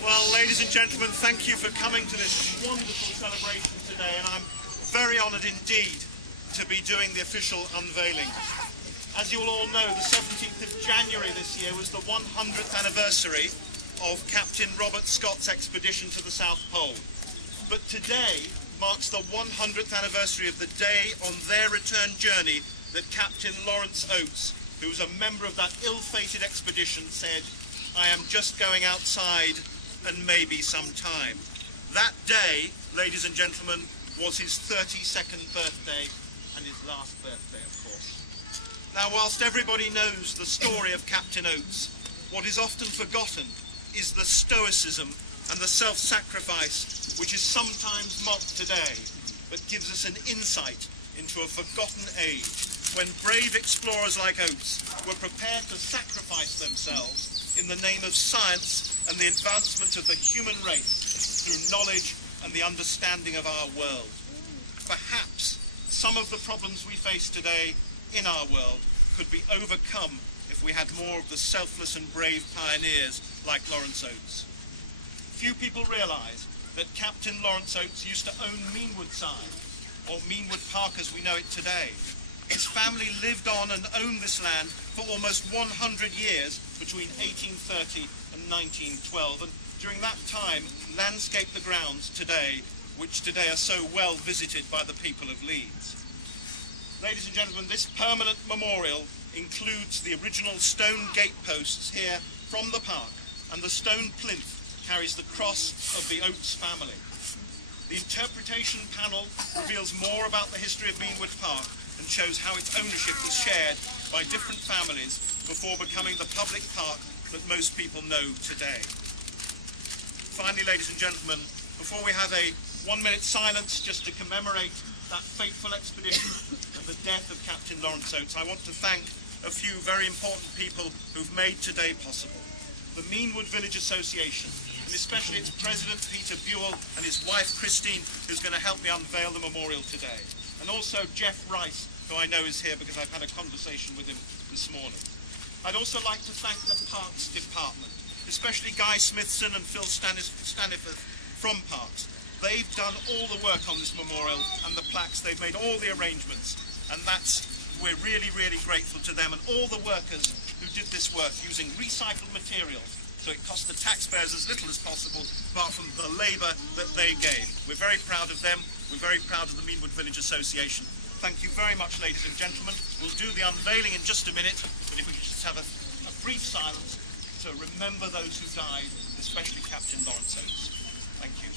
Well, ladies and gentlemen, thank you for coming to this wonderful celebration today, and I'm very honoured indeed to be doing the official unveiling. As you will all know, the 17th of January this year was the 100th anniversary of Captain Robert Scott's expedition to the South Pole. But today marks the 100th anniversary of the day on their return journey that Captain Lawrence Oates, who was a member of that ill-fated expedition, said, "I am just going outside and maybe some time." That day, ladies and gentlemen, was his 32nd birthday and his last birthday, of course. Now, whilst everybody knows the story of Captain Oates, what is often forgotten is the stoicism and the self-sacrifice which is sometimes mocked today, but gives us an insight into a forgotten age when brave explorers like Oates were prepared to sacrifice themselves in the name of science and the advancement of the human race through knowledge and the understanding of our world. Perhaps some of the problems we face today in our world could be overcome if we had more of the selfless and brave pioneers like Lawrence Oates. Few people realise that Captain Lawrence Oates used to own Meanwood side, or Meanwood Park as we know it today. His family lived on and owned this land for almost 100 years between 1830 and 1912, and during that time landscaped the grounds today, which today are so well visited by the people of Leeds. Ladies and gentlemen, this permanent memorial includes the original stone gateposts here from the park, and the stone plinth carries the cross of the Oates family. The interpretation panel reveals more about the history of Meanwood Park and shows how its ownership was shared by different families before becoming the public park that most people know today. Finally, ladies and gentlemen, before we have a 1-minute silence just to commemorate that fateful expedition and the death of Captain Lawrence Oates, I want to thank a few very important people who've made today possible. The Meanwood Village Association, and especially its president Peter Buell and his wife Christine, who's going to help me unveil the memorial today. And also Jeff Rice, who I know is here because I've had a conversation with him this morning. I'd also like to thank the Parks Department, especially Guy Smithson and Phil Staniforth from Parks. They've done all the work on this memorial and the plaques. They've made all the arrangements, and we're really, really grateful to them and all the workers who did this work using recycled materials, so it cost the taxpayers as little as possible, apart from the labour that they gave. We're very proud of them. We're very proud of the Meanwood Village Association. Thank you very much, ladies and gentlemen. We'll do the unveiling in just a minute, but if we could just have a brief silence to remember those who died, especially Captain Lawrence Oates. Thank you.